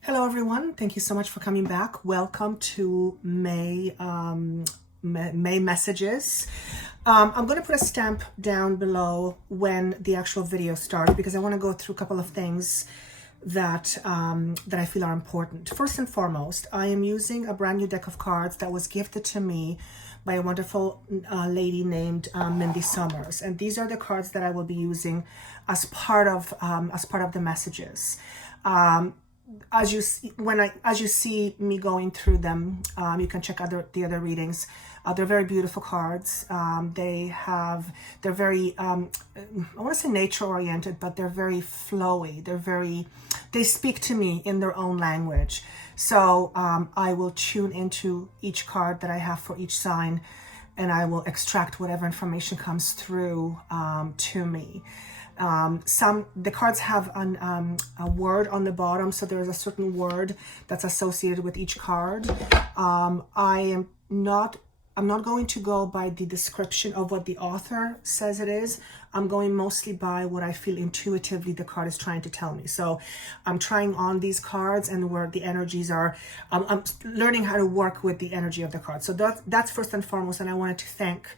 Hello, everyone. Thank you so much for coming back. Welcome to May Messages. I'm going to put a stamp down below when the actual video starts because I want to go through a couple of things that I feel are important. First and foremost, I am using a brand new deck of cards that was gifted to me by a wonderful lady named Mindy Summers, and these are the cards that I will be using as part of the messages. As you see me going through them, you can check the other readings. They're very beautiful cards. They're very I want to say nature oriented, but they're very flowy. They speak to me in their own language. So I will tune into each card that I have for each sign, and I will extract whatever information comes through to me. The cards have a word on the bottom, so there is a certain word that's associated with each card. I'm not going to go by the description of what the author says it is. I'm going mostly by what I feel intuitively the card is trying to tell me. So I'm trying on these cards and where the energies are. I'm learning how to work with the energy of the card. So that's first and foremost. And I wanted to thank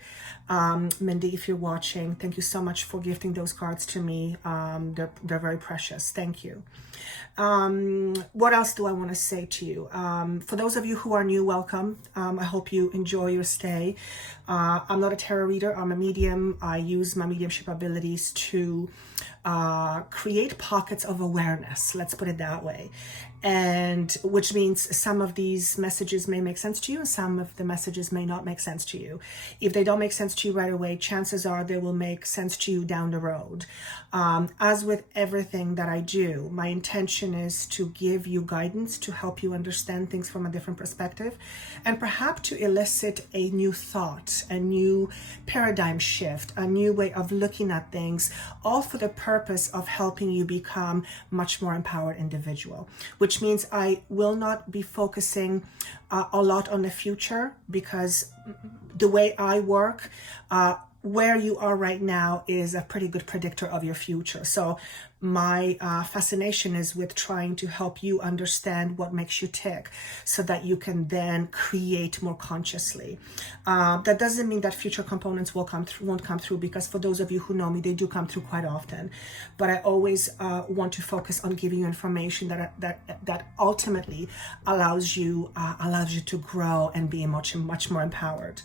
Mindy, if you're watching. Thank you so much for gifting those cards to me. They're very precious. Thank you. What else do I want to say to you? For those of you who are new, welcome. I hope you enjoy your stay. I'm not a tarot reader. I'm a medium. I use my mediumship abilities to create pockets of awareness. Let's put it that way. And which means some of these messages may make sense to you and some of the messages may not make sense to you. If they don't make sense to you right away, chances are they will make sense to you down the road. As with everything that I do, my intention is to give you guidance to help you understand things from a different perspective and perhaps to elicit a new thought, a new paradigm shift, a new way of looking at things, all for the purpose of helping you become much more empowered individual, which means I will not be focusing a lot on the future because the way I work, where you are right now is a pretty good predictor of your future. So my fascination is with trying to help you understand what makes you tick so that you can then create more consciously. That doesn't mean that future components won't come through, because for those of you who know me, they do come through quite often. But I always want to focus on giving you information that ultimately allows you to grow and be much more empowered.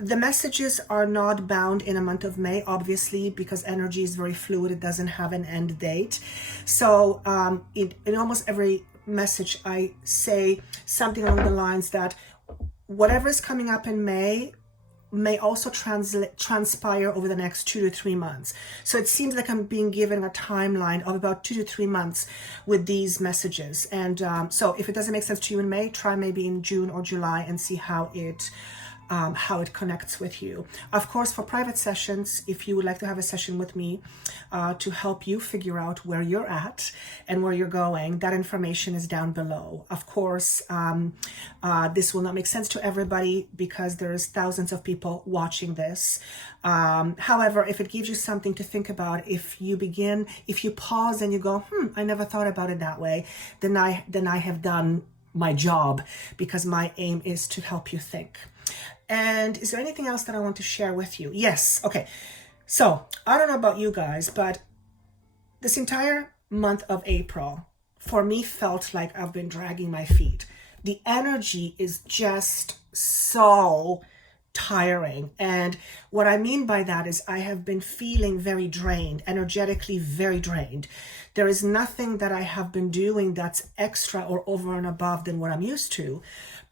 The messages are not bound in a month of May, obviously, because energy is very fluid. It doesn't have an end date. So in almost every message, I say something along the lines that whatever is coming up in May also transpire over the next 2 to 3 months. So it seems like I'm being given a timeline of about 2 to 3 months with these messages. And so if it doesn't make sense to you in May, try maybe in June or July and see how it connects with you. Of course, for private sessions, if you would like to have a session with me to help you figure out where you're at and where you're going, that information is down below. Of course, this will not make sense to everybody because there's thousands of people watching this. However, if it gives you something to think about, if you pause and you go, I never thought about it that way, then I have done my job, because my aim is to help you think. And is there anything else that I want to share with you? Yes. Okay. So I don't know about you guys, but this entire month of April for me felt like I've been dragging my feet. The energy is just so tiring. And what I mean by that is I have been feeling very drained, energetically very drained. There is nothing that I have been doing that's extra or over and above than what I'm used to.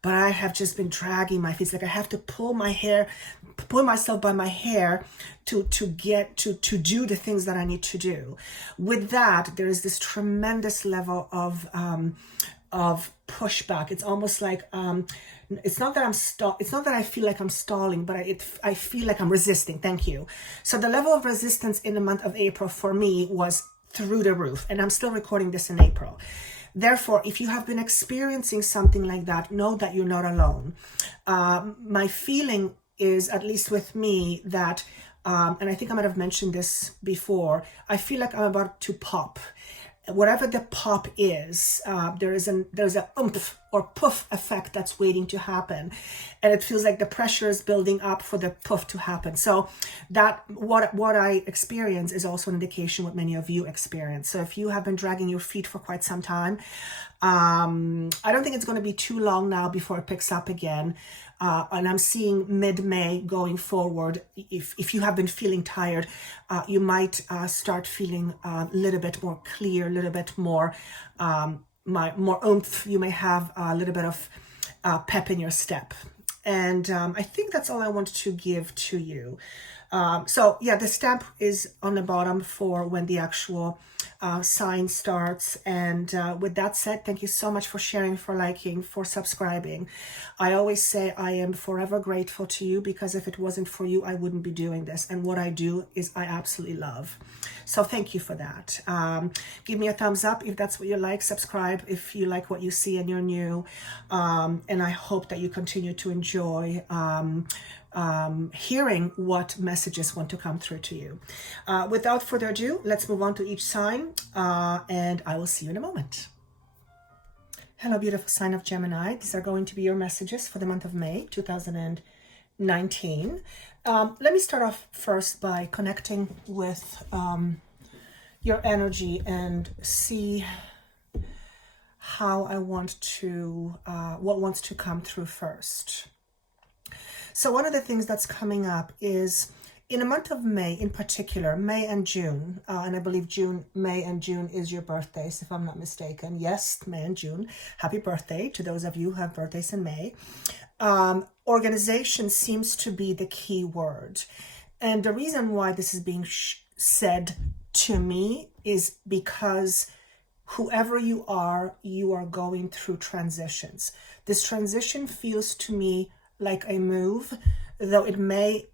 But I have just been dragging my feet. It's like I have to pull myself by my hair to do the things that I need to do. With that, there is this tremendous level of pushback. It's almost like it's not that I feel like I'm stalling, but I feel like I'm resisting. Thank you. So the level of resistance in the month of April for me was through the roof, and I'm still recording this in April. Therefore, if you have been experiencing something like that, know that you're not alone. My feeling is, at least with me, that, and I think I might have mentioned this before, I feel like I'm about to pop. whatever the pop is, there's a oomph or poof effect that's waiting to happen, and it feels like the pressure is building up for the poof to happen. So that what I experience is also an indication what many of you experience. So if you have been dragging your feet for quite some time, I don't think it's going to be too long now before it picks up again. And I'm seeing mid-May going forward. If you have been feeling tired, you might start feeling a little bit more clear, a little bit more more oomph. You may have a little bit of pep in your step. And I think that's all I wanted to give to you. So yeah, the stamp is on the bottom for when the actual sign starts. And with that said, thank you so much for sharing, for liking, for subscribing. I always say I am forever grateful to you, because if it wasn't for you, I wouldn't be doing this. And what I do is I absolutely love. So thank you for that. Give me a thumbs up if that's what you like. Subscribe if you like what you see and you're new. And I hope that you continue to enjoy hearing what messages want to come through to you. Without further ado, let's move on to each sign, and I will see you in a moment. Hello, beautiful sign of Gemini. These are going to be your messages for the month of May 2019. Let me start off first by connecting with your energy and see how I want to, what wants to come through first. So one of the things that's coming up is in the month of May, in particular, May and June, and I believe May and June is your birthdays, if I'm not mistaken. Yes, May and June. Happy birthday to those of you who have birthdays in May. Organization seems to be the key word. And the reason why this is being said to me is because whoever you are going through transitions. This transition feels to me like a move, though it may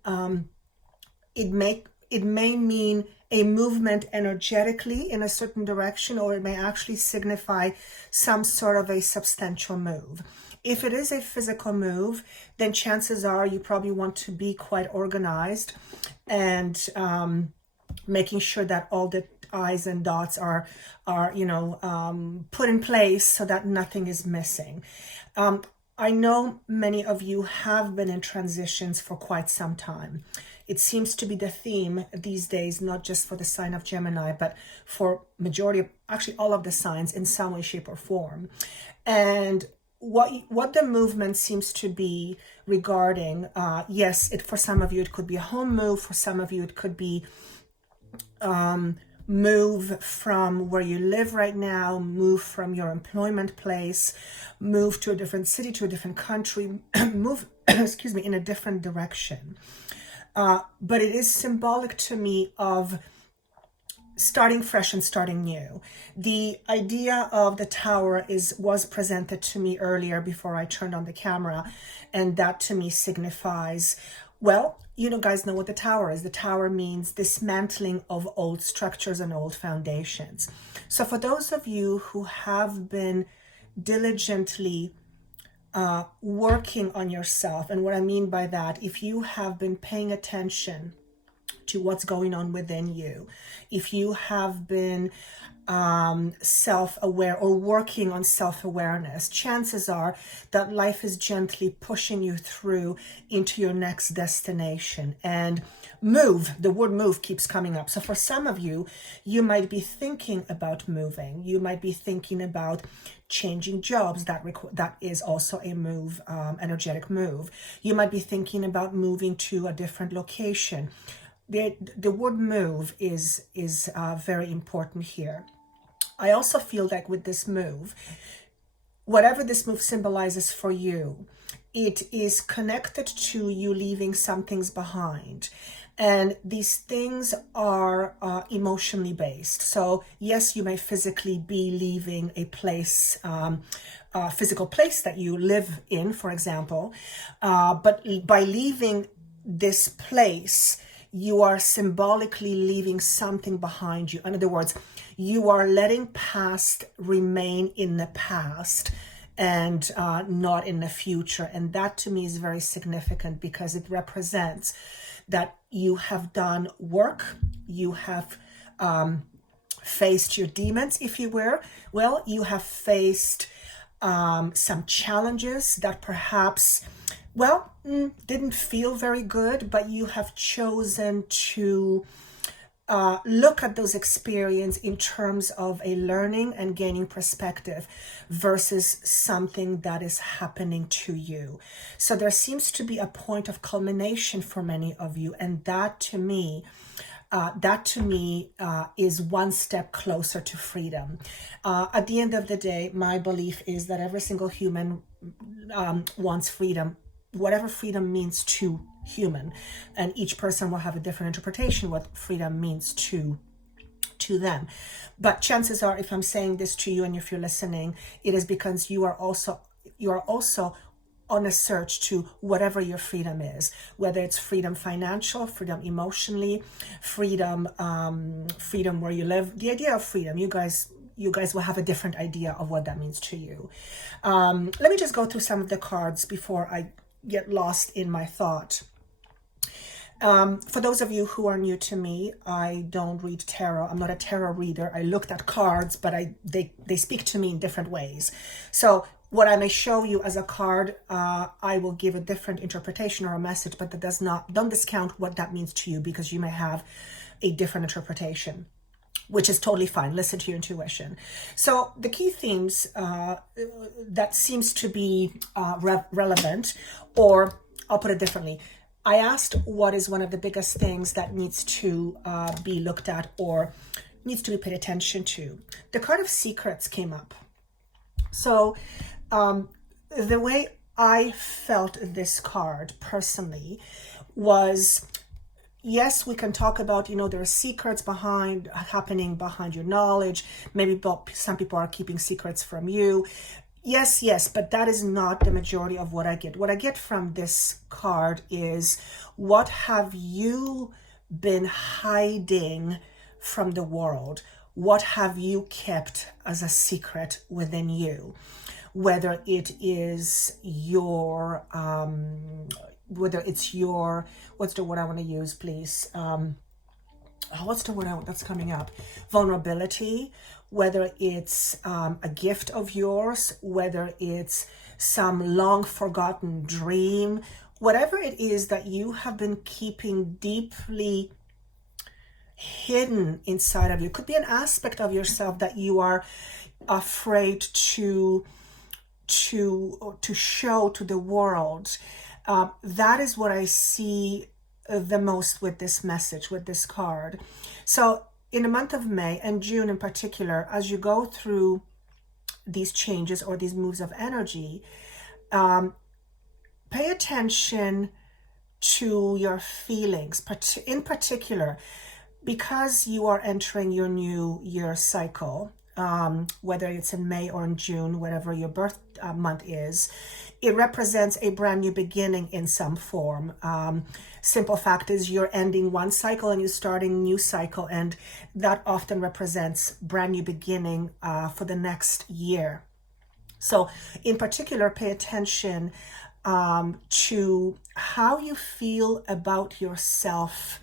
mean a movement energetically in a certain direction, or it may actually signify some sort of a substantial move. If it is a physical move, then chances are you probably want to be quite organized and making sure that all the I's and dots are put in place so that nothing is missing. I know many of you have been in transitions for quite some time. It seems to be the theme these days, not just for the sign of Gemini, but for majority of, actually all of the signs in some way, shape, or form. And what the movement seems to be regarding, yes, for some of you, it could be a home move. For some of you, it could be move from where you live right now, move from your employment place, move to a different city, to a different country, move, excuse me, in a different direction. But it is symbolic to me of starting fresh and starting new. The idea of the tower was presented to me earlier before I turned on the camera, and that to me signifies, well, you guys know what the tower is. The tower means dismantling of old structures and old foundations. So for those of you who have been diligently working on yourself, and what I mean by that, if you have been paying attention to what's going on within you, if you have been self-aware or working on self-awareness, chances are that life is gently pushing you through into your next destination. And the word move keeps coming up. So for some of you, you might be thinking about moving. You might be thinking about changing jobs. That is also a move, energetic move. You might be thinking about moving to a different location. The word move is very important here. I also feel like with this move, whatever this move symbolizes for you, it is connected to you leaving some things behind. And these things are emotionally based. So yes, you may physically be leaving a place, a physical place that you live in, for example, but by leaving this place, you are symbolically leaving something behind you. In other words, you are letting past remain in the past and not in the future. And that to me is very significant, because it represents that you have done work, you have faced your demons, if you were. Well, you have faced some challenges that perhaps, well, didn't feel very good, but you have chosen to look at those experiences in terms of a learning and gaining perspective versus something that is happening to you. So there seems to be a point of culmination for many of you, and that to me is one step closer to freedom. At the end of the day, my belief is that every single human wants freedom, whatever freedom means to human, and each person will have a different interpretation what freedom means to them. But chances are, if I'm saying this to you and if you're listening, it is because you are also on a search to whatever your freedom is, whether it's freedom financial, freedom emotionally, freedom where you live. The idea of freedom, you guys will have a different idea of what that means to you. Let me just go through some of the cards before I get lost in my thought. For those of you who are new to me, I don't read tarot. I'm not a tarot reader. I looked at cards, but they speak to me in different ways. So what I may show you as a card, I will give a different interpretation or a message, but don't discount what that means to you, because you may have a different interpretation, which is totally fine. Listen to your intuition. So the key themes that seems to be relevant, or I'll put it differently. I asked what is one of the biggest things that needs to be looked at or needs to be paid attention to. The card of secrets came up. So the way I felt this card personally was, yes, we can talk about, there are secrets happening behind your knowledge. Maybe some people are keeping secrets from you. Yes, but that is not the majority of what I get. What I get from this card is, what have you been hiding from the world? What have you kept as a secret within you? Whether it is your, what's the word I want to use, please? What's the word that's coming up? Vulnerability, whether it's a gift of yours, whether it's some long forgotten dream, whatever it is that you have been keeping deeply hidden inside of you. Could be an aspect of yourself that you are afraid to show to the world. That is what I see the most with this message, with this card. So in the month of May and June in particular, as you go through these changes or these moves of energy, pay attention to your feelings, in particular, because you are entering your new year cycle, whether it's in May or in June, whatever your birth month is. It represents a brand new beginning in some form. Simple fact is, you're ending one cycle and you're starting a new cycle, and that often represents brand new beginning for the next year. So in particular, pay attention to how you feel about yourself,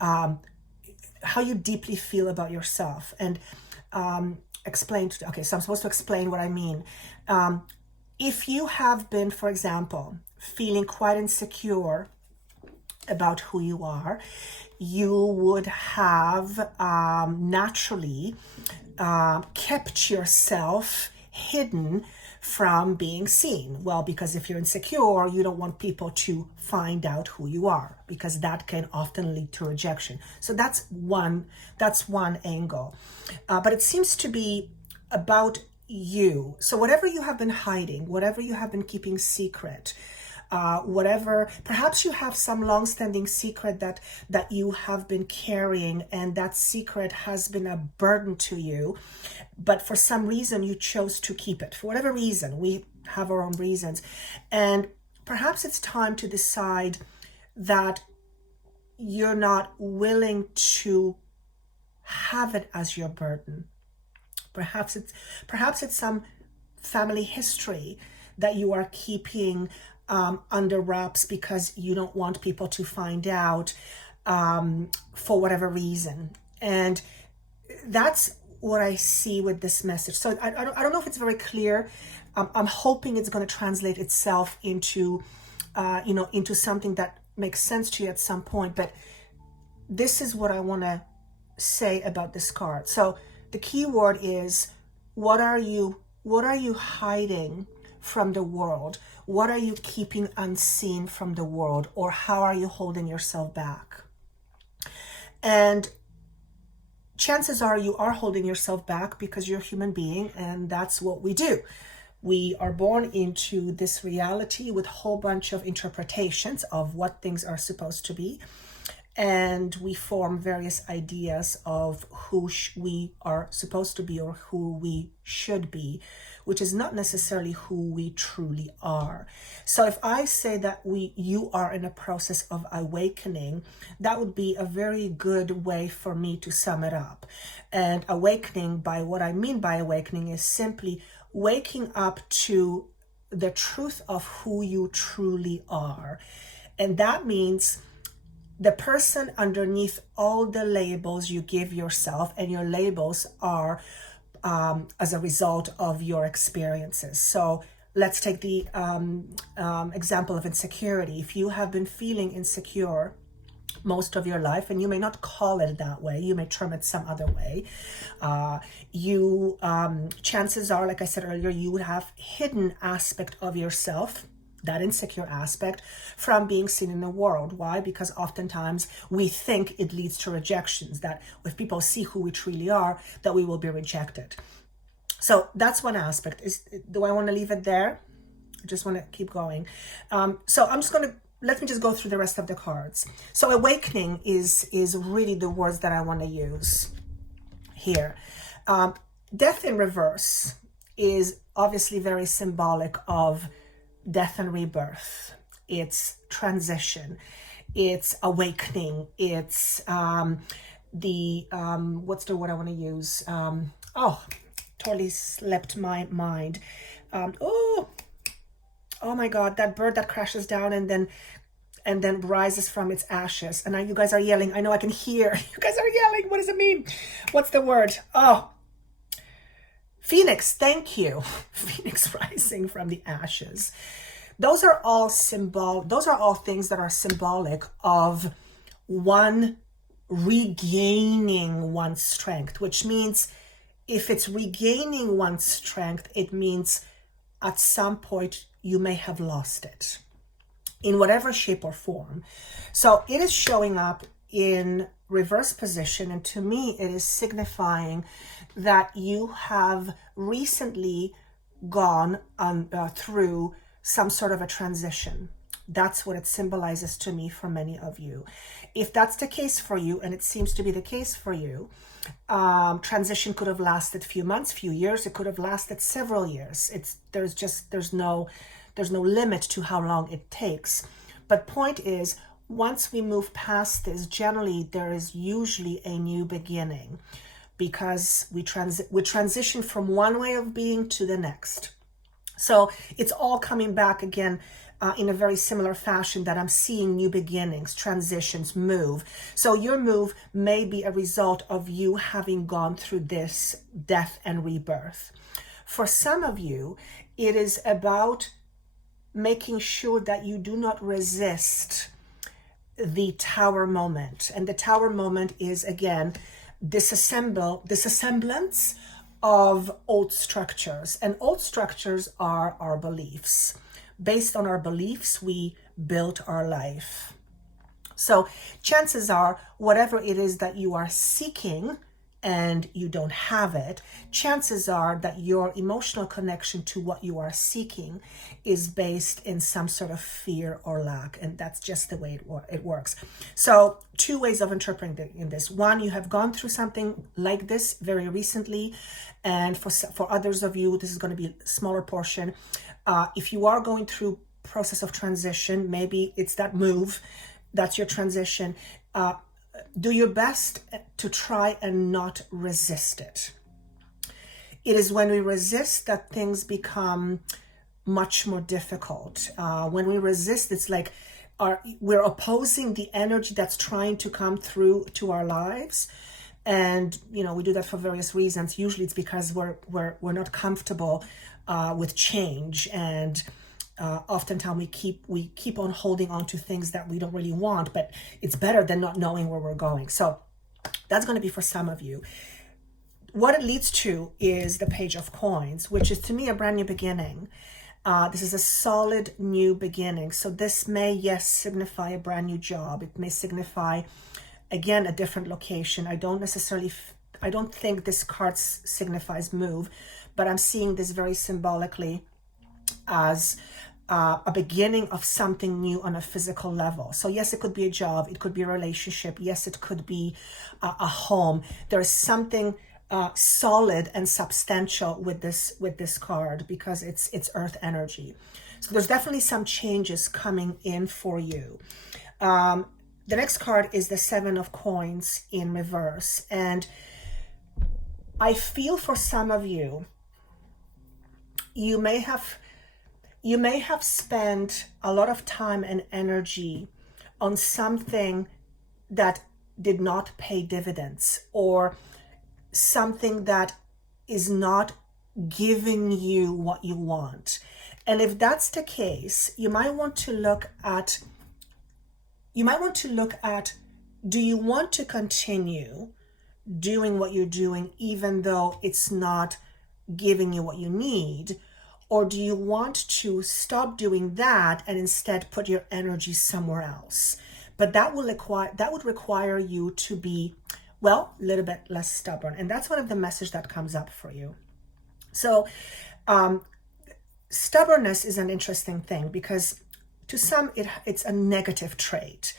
how you deeply feel about yourself, and okay, so I'm supposed to explain what I mean. If you have been, for example, feeling quite insecure about who you are, you would have naturally kept yourself hidden from being seen. Well, because if you're insecure, you don't want people to find out who you are, because that can often lead to rejection. So that's one angle. But it seems to be about you. So whatever you have been hiding, whatever you have been keeping secret, whatever, perhaps you have some long-standing secret that you have been carrying, and that secret has been a burden to you, but for some reason you chose to keep it. For whatever reason, we have our own reasons, and perhaps it's time to decide that you're not willing to have it as your burden. Perhaps it's some family history that you are keeping under wraps because you don't want people to find out for whatever reason. And that's what I see with this message. So I don't know if it's very clear. I'm hoping it's going to translate itself into, into something that makes sense to you at some point. But this is what I want to say about this card. So the key word is, what are you hiding from the world? What are you keeping unseen from the world? Or how are you holding yourself back? And chances are you are holding yourself back because you're a human being, and that's what we do. We are born into this reality with a whole bunch of interpretations of what things are supposed to be. And we form various ideas of who we are supposed to be or who we should be, which is not necessarily who we truly are. So if I say that you are in a process of awakening, that would be a very good way for me to sum it up. And awakening, by what I mean by awakening, is simply waking up to the truth of who you truly are. And that means the person underneath all the labels you give yourself, and your labels are as a result of your experiences. So let's take the example of insecurity. If you have been feeling insecure most of your life, and you may not call it that way, you may term it some other way, chances are, like I said earlier, you would have hidden aspect of yourself, that insecure aspect, from being seen in the world. Why? Because oftentimes we think it leads to rejections, that if people see who we truly are, that we will be rejected. So that's one aspect. Do I want to leave it there? I just want to keep going. So let me just go through the rest of the cards. So awakening is really the words that I want to use here. Death in reverse is obviously very symbolic of death and rebirth. It's transition. It's awakening. It's what's the word I want to use? Totally slipped my mind. Oh my God, that bird that crashes down and then rises from its ashes. And now you guys are yelling. I know I can hear. You guys are yelling. What does it mean? What's the word? Oh, Phoenix. Thank you. Phoenix rising from the ashes. Those are all things that are symbolic of one regaining one's strength, which means if it's regaining one's strength, it means at some point you may have lost it in whatever shape or form. So it is showing up in reverse position, and to me it is signifying that you have recently gone through some sort of a transition. That's what it symbolizes to me for many of you. If that's the case for you, and it seems to be the case for you, transition could have lasted a few months, few years. It could have lasted several years. There's no limit to how long it takes. But point is, once we move past this, generally there is usually a new beginning, because we transition from one way of being to the next. So it's all coming back again in a very similar fashion, that I'm seeing new beginnings, transitions, move. So your move may be a result of you having gone through this death and rebirth. For some of you, it is about making sure that you do not resist the tower moment. And the tower moment is, again, disassemblance of old structures. And old structures are our beliefs. Based on our beliefs, we built our life. So chances are, whatever it is that you are seeking and you don't have it, chances are that your emotional connection to what you are seeking is based in some sort of fear or lack. And that's just the way it works. So two ways of interpreting this. One, you have gone through something like this very recently. And for others of you, this is going to be a smaller portion. If you are going through process of transition, maybe it's that move, that's your transition. Do your best to try and not resist it. It is when we resist that things become much more difficult. When we resist, it's like we're opposing the energy that's trying to come through to our lives. And, you know, we do that for various reasons. Usually it's because we're not comfortable with change, and oftentimes we keep on holding on to things that we don't really want, but it's better than not knowing where we're going. So that's going to be for some of you. What it leads to is the Page of Coins, which is to me a brand new beginning. This is a solid new beginning. So this may, yes, signify a brand new job. It may signify, again, a different location. I don't think this card signifies move, but I'm seeing this very symbolically as a beginning of something new on a physical level. So yes, it could be a job, it could be a relationship, yes, it could be a home. There is something solid and substantial with this card, because it's earth energy. So there's definitely some changes coming in for you. The next card is the Seven of Coins in reverse, and I feel for some of you, you may have spent a lot of time and energy on something that did not pay dividends, or something that is not giving you what you want. And if that's the case, you might want to look at, do you want to continue doing what you're doing even though it's not giving you what you need? Or do you want to stop doing that and instead put your energy somewhere else? But that would require you to be, well, a little bit less stubborn. And that's one of the messages that comes up for you. So stubbornness is an interesting thing, because to some it's a negative trait.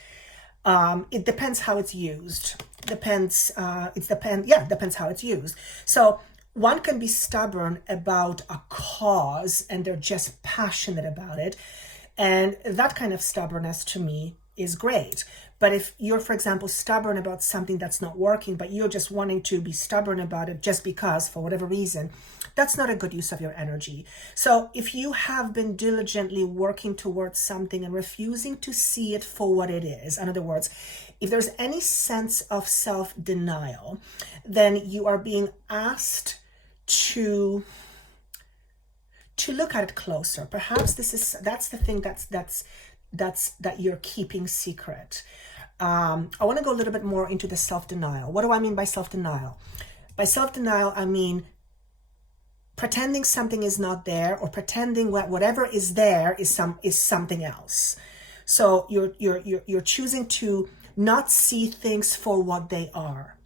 It depends how it's used. Depends how it's used. So one can be stubborn about a cause and they're just passionate about it. And that kind of stubbornness to me is great. But if you're, for example, stubborn about something that's not working, but you're just wanting to be stubborn about it just because, for whatever reason, that's not a good use of your energy. So if you have been diligently working towards something and refusing to see it for what it is, in other words, if there's any sense of self-denial, then you are being asked to look at it closer. Perhaps that's the thing that you're keeping secret. I want to go a little bit more into the self-denial. What do I mean by self-denial? By self-denial, I mean pretending something is not there, or pretending whatever is there is something else. So you're choosing to not see things for what they are.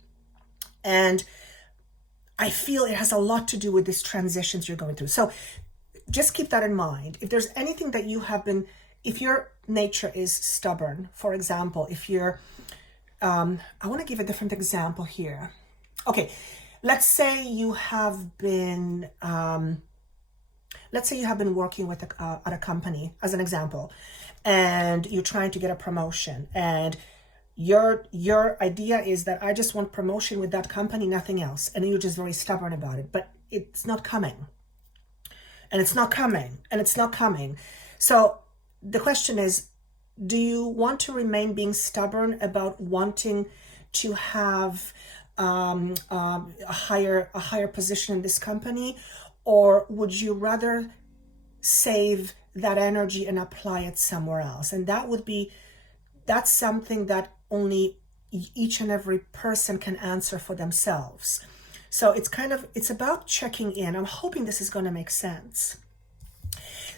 And I feel it has a lot to do with these transitions you're going through. So just keep that in mind. If there's anything that you have been, if your nature is stubborn, for example, if you're, I want to give a different example here. Okay, let's say you have been, working with at a company, as an example, and you're trying to get a promotion, and your idea is that I just want promotion with that company, nothing else, and you're just very stubborn about it, but it's not coming, and it's not coming, and it's not coming. So the question is, do you want to remain being stubborn about wanting to have a higher position in this company, or would you rather save that energy and apply it somewhere else? And that's something that only each and every person can answer for themselves. So it's about checking in. I'm hoping this is going to make sense.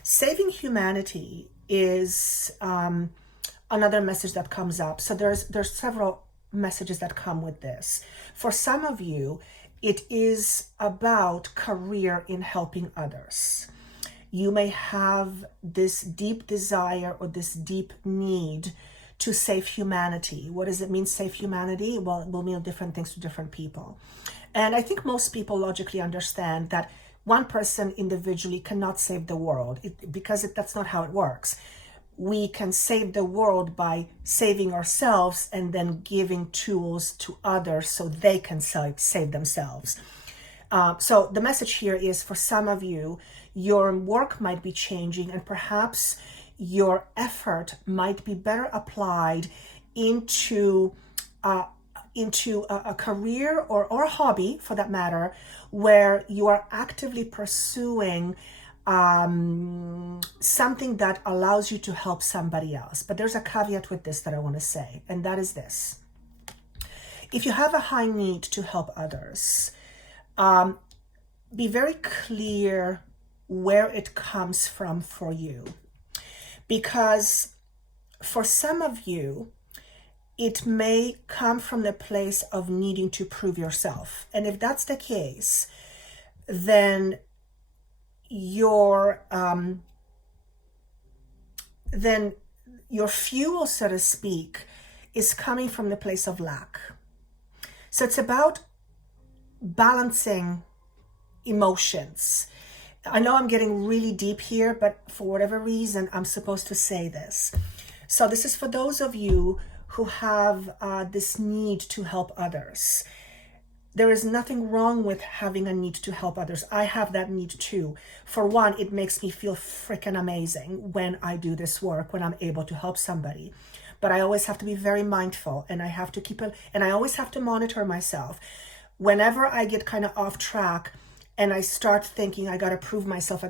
Saving humanity is another message that comes up. So there's several messages that come with this. For some of you, it is about career in helping others. You may have this deep desire or this deep need to save humanity. What does it mean, save humanity? Well, it will mean different things to different people. And I think most people logically understand that one person individually cannot save the world, because that's not how it works. We can save the world by saving ourselves and then giving tools to others so they can save themselves. So the message here is, for some of you, your work might be changing, and perhaps your effort might be better applied into into a career or a hobby for that matter, where you are actively pursuing something that allows you to help somebody else. But there's a caveat with this that I want to say, and that is this. If you have a high need to help others, be very clear where it comes from for you. Because for some of you, it may come from the place of needing to prove yourself. And if that's the case, then your fuel, so to speak, is coming from the place of lack. So it's about balancing emotions. I know I'm getting really deep here, but for whatever reason, I'm supposed to say this. So this is for those of you who have this need to help others. There is nothing wrong with having a need to help others. I have that need too. For one, it makes me feel freaking amazing when I do this work, when I'm able to help somebody. But I always have to be very mindful, and I have to and I always have to monitor myself. Whenever I get kind of off track and I start thinking, I got to prove myself,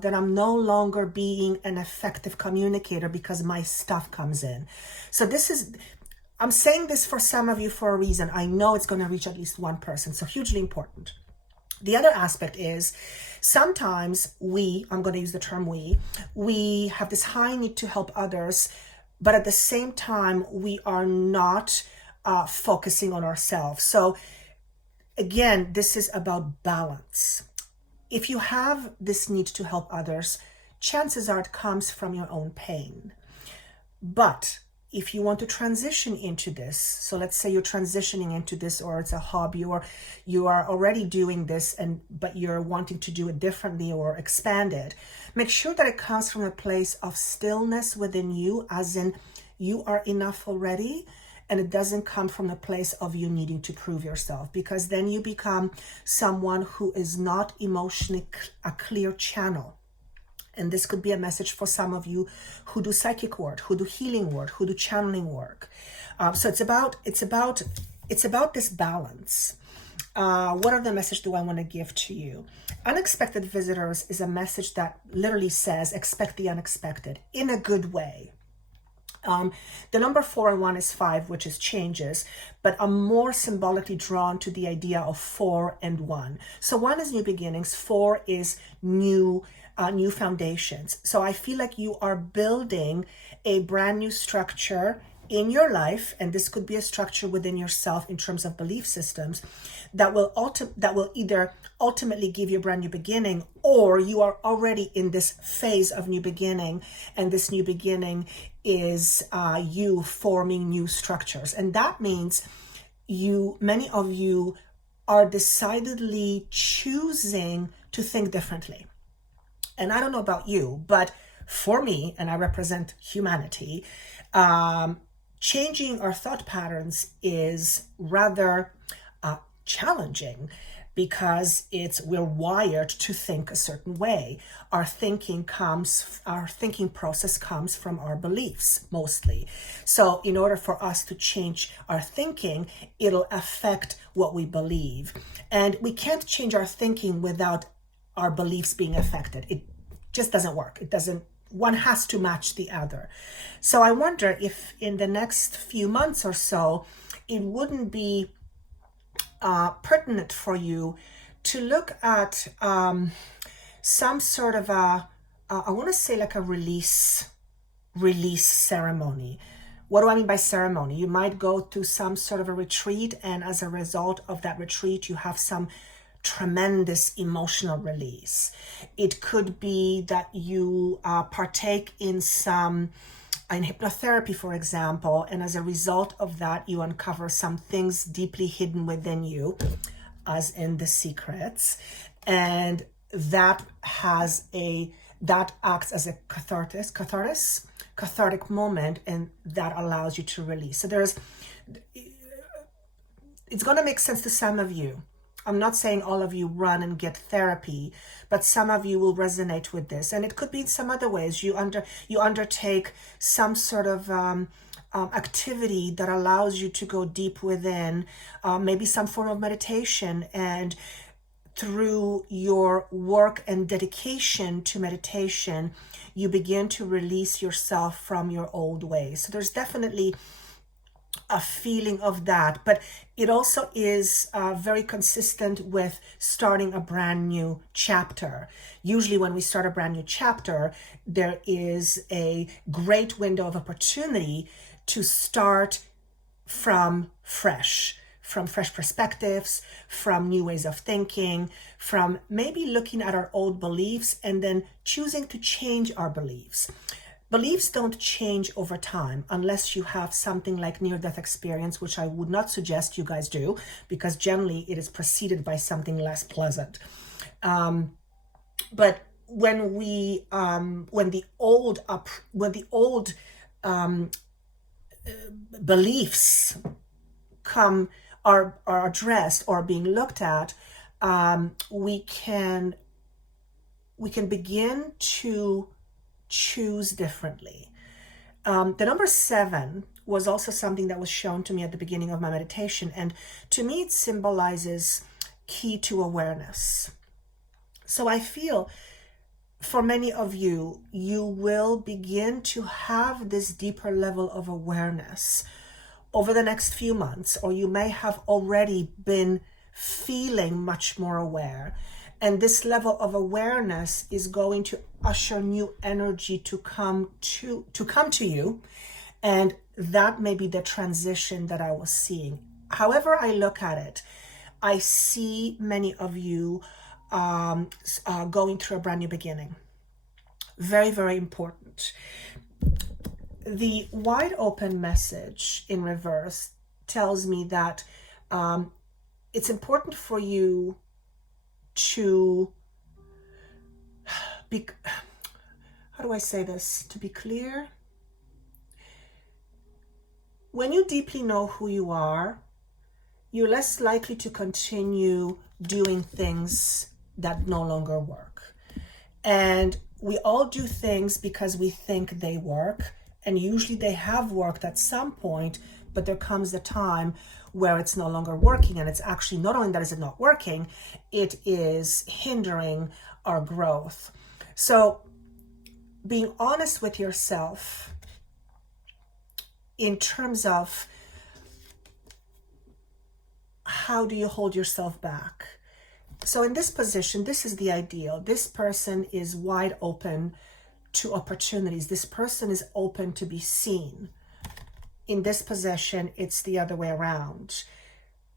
then I'm no longer being an effective communicator because my stuff comes in. So I'm saying this for some of you for a reason. I know it's going to reach at least one person, so hugely important. The other aspect is sometimes I'm going to use the term we have this high need to help others, but at the same time, we are not focusing on ourselves. So again, this is about balance. If you have this need to help others, chances are it comes from your own pain. But if you want to transition into this, so let's say you're transitioning into this, or it's a hobby, or you are already doing this, but you're wanting to do it differently or expand it, make sure that it comes from a place of stillness within you, as in you are enough already, and it doesn't come from the place of you needing to prove yourself, because then you become someone who is not emotionally a clear channel. And this could be a message for some of you who do psychic work, who do healing work, who do channeling work. So it's about this balance. What other message do I want to give to you? Unexpected visitors is a message that literally says, expect the unexpected in a good way. The number 4 and 1 is 5, which is changes, but I'm more symbolically drawn to the idea of 4 and 1. So 1 is new beginnings, 4 is new foundations. So I feel like you are building a brand new structure in your life, and this could be a structure within yourself in terms of belief systems that will either ultimately give you a brand new beginning, or you are already in this phase of new beginning, and this new beginning is you forming new structures. And that means many of you are decidedly choosing to think differently. And I don't know about you, but for me, and I represent humanity, changing our thought patterns is rather challenging, because we're wired to think a certain way. Our thinking process comes from our beliefs mostly. So in order for us to change our thinking, it'll affect what we believe. And we can't change our thinking without our beliefs being affected. It just doesn't work. One has to match the other. So I wonder if in the next few months or so, it wouldn't be pertinent for you to look at some sort of I want to say like a release ceremony. What do I mean by ceremony? You might go to some sort of a retreat, and as a result of that retreat, you have some tremendous emotional release. It could be that you partake in hypnotherapy, for example, and as a result of that, you uncover some things deeply hidden within you, as in the secrets, and that acts as a cathartic moment, and that allows you to release. So it's going to make sense to some of you. I'm not saying all of you run and get therapy, but some of you will resonate with this. And it could be in some other ways. You undertake some sort of activity that allows you to go deep within, maybe some form of meditation, and through your work and dedication to meditation, you begin to release yourself from your old ways. So there's definitely a feeling of that, but it also is very consistent with starting a brand new chapter. Usually when we start a brand new chapter, there is a great window of opportunity to start from fresh perspectives, from new ways of thinking, from maybe looking at our old beliefs and then choosing to change our beliefs. Beliefs don't change over time unless you have something like near-death experience, which I would not suggest you guys do, because generally it is preceded by something less pleasant. But when the old beliefs are addressed or being looked at, we can begin to choose differently. The number 7 was also something that was shown to me at the beginning of my meditation, and to me it symbolizes key to awareness. So I feel for many of you, you will begin to have this deeper level of awareness over the next few months, or you may have already been feeling much more aware. And this level of awareness is going to usher new energy to come to you. And that may be the transition that I was seeing. However I look at it, I see many of you going through a brand new beginning. Very, very important. The wide open message in reverse tells me that it's important for you to be, how do I say this, to be clear? When you deeply know who you are, you're less likely to continue doing things that no longer work. And we all do things because we think they work, and usually they have worked at some point, but there comes a time where it's no longer working, and it's actually not only that is it not working, it is hindering our growth. So being honest with yourself in terms of how do you hold yourself back? So in this position, this is the ideal. This person is wide open to opportunities. This person is open to be seen. In this position, it's the other way around.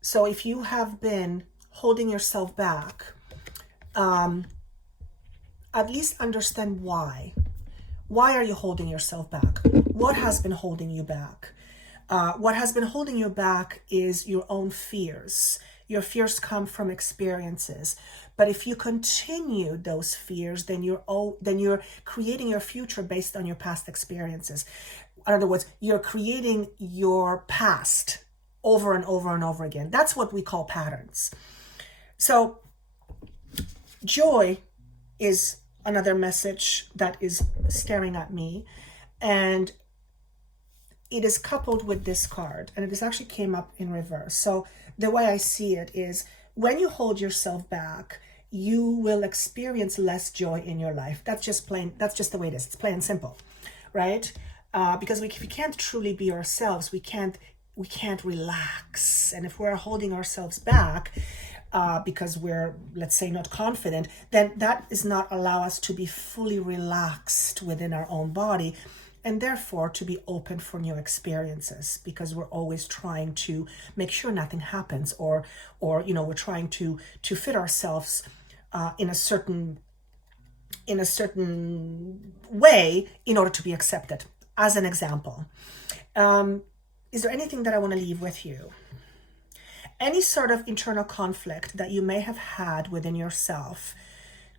So if you have been holding yourself back, at least understand why. Why are you holding yourself back? What has been holding you back? What has been holding you back is your own fears. Your fears come from experiences. But if you continue those fears, then you're creating your future based on your past experiences. In other words, you're creating your past over and over and over again. That's what we call patterns. So joy is another message that is staring at me, and it is coupled with this card, and it is actually came up in reverse. So the way I see it is, when you hold yourself back, you will experience less joy in your life. That's just the way it is. It's plain and simple, right? Because we can't truly be ourselves, we can't relax. And if we're holding ourselves back because we're, let's say, not confident, then that does not allow us to be fully relaxed within our own body, and therefore to be open for new experiences, because we're always trying to make sure nothing happens, or we're trying to fit ourselves in a certain way in order to be accepted. As an example, is there anything that I want to leave with you? Any sort of internal conflict that you may have had within yourself.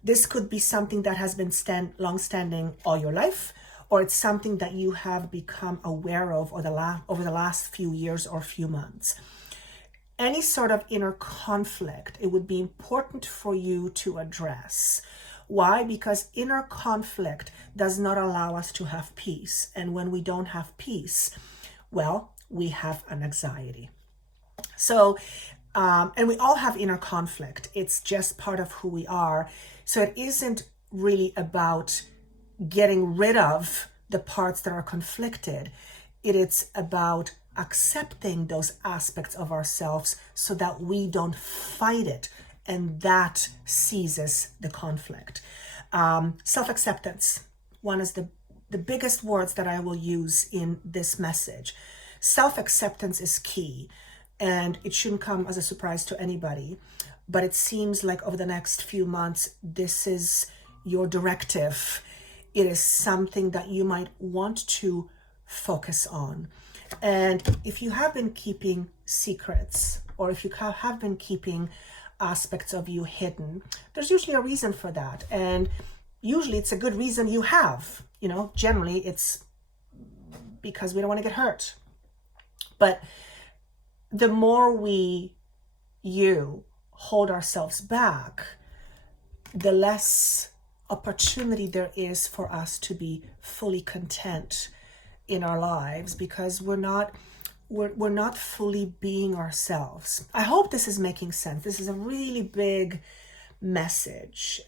This could be something that has been long-standing all your life, or it's something that you have become aware of over the last few years or few months. Any sort of inner conflict, it would be important for you to address. Why? Because inner conflict does not allow us to have peace. And when we don't have peace, Well, we have an anxiety. So, and we all have inner conflict. It's just part of who we are. So it isn't really about getting rid of the parts that are conflicted. It's about accepting those aspects of ourselves so that we don't fight it, and that ceases the conflict. Self-acceptance, one is the biggest words that I will use in this message. Self-acceptance is key, and it shouldn't come as a surprise to anybody, but it seems like over the next few months, this is your directive. It is something that you might want to focus on. And if you have been keeping secrets, or if you have been keeping aspects of you hidden, there's usually a reason for that. And usually it's a good reason you have. You know, generally it's because we don't want to get hurt. But the more we hold ourselves back, the less opportunity there is for us to be fully content in our lives, because we're not fully being ourselves. I hope this is making sense. This is a really big message.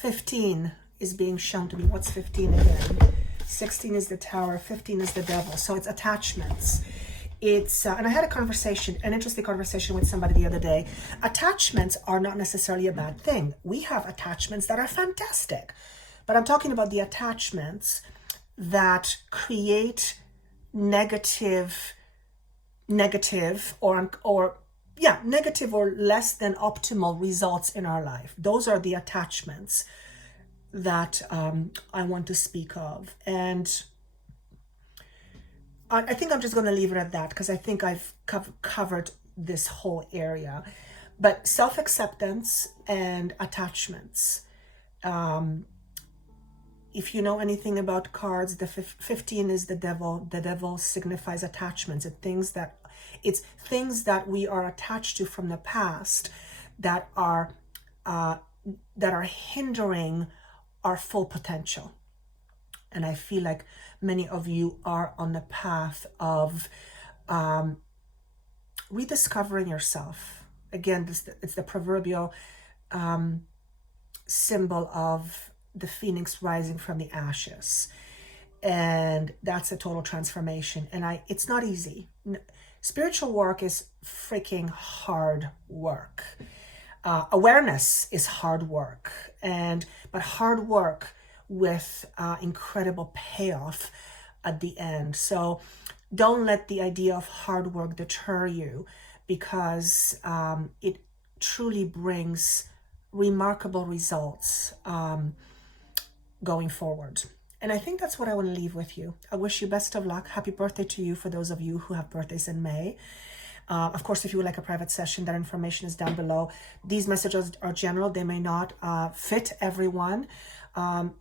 15 is being shown to me. What's 15 again? 16 is the Tower, 15 is the Devil. So it's attachments. It's and I had an interesting conversation with somebody the other day. Attachments are not necessarily a bad thing. We have attachments that are fantastic, but I'm talking about the attachments that create negative or less than optimal results in our life. Those are the attachments that I want to speak of. And I think I'm just going to leave it at that, because I think I've covered this whole area. But self-acceptance and attachments. If you know anything about cards, the 15 is the Devil. The Devil signifies attachments. It's things that we are attached to from the past that are hindering our full potential. And I feel like many of you are on the path of rediscovering yourself. Again, it's the proverbial symbol of the phoenix rising from the ashes. And that's a total transformation. And it's not easy. Spiritual work is freaking hard work. Awareness is hard work, but hard work with incredible payoff at the end. So don't let the idea of hard work deter you, because it truly brings remarkable results going forward. And I think that's what I want to leave with you. I wish you best of luck. Happy birthday to you for those of you who have birthdays in May. Of course, if you would like a private session, that information is down below. These messages are general. They may not fit everyone.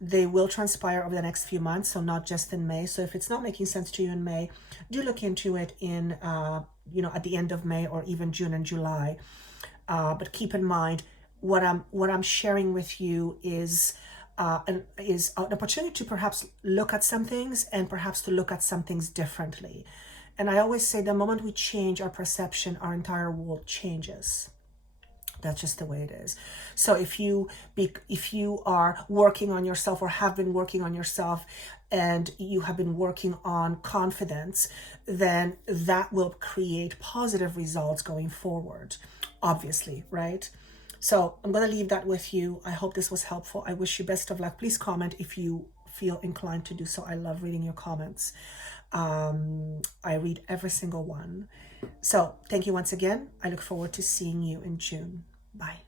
They will transpire over the next few months, so not just in May. So if it's not making sense to you in May, do look into it in, at the end of May or even June and July. But keep in mind, what I'm sharing with you is an opportunity to perhaps look at some things, and perhaps to look at some things differently. And I always say, the moment we change our perception, our entire world changes. That's just the way it is. So if you are working on yourself, or have been working on yourself, and you have been working on confidence, then that will create positive results going forward, obviously, right? So I'm going to leave that with you. I hope this was helpful. I wish you best of luck. Please comment if you feel inclined to do so. I love reading your comments. I read every single one. So thank you once again. I look forward to seeing you in June. Bye.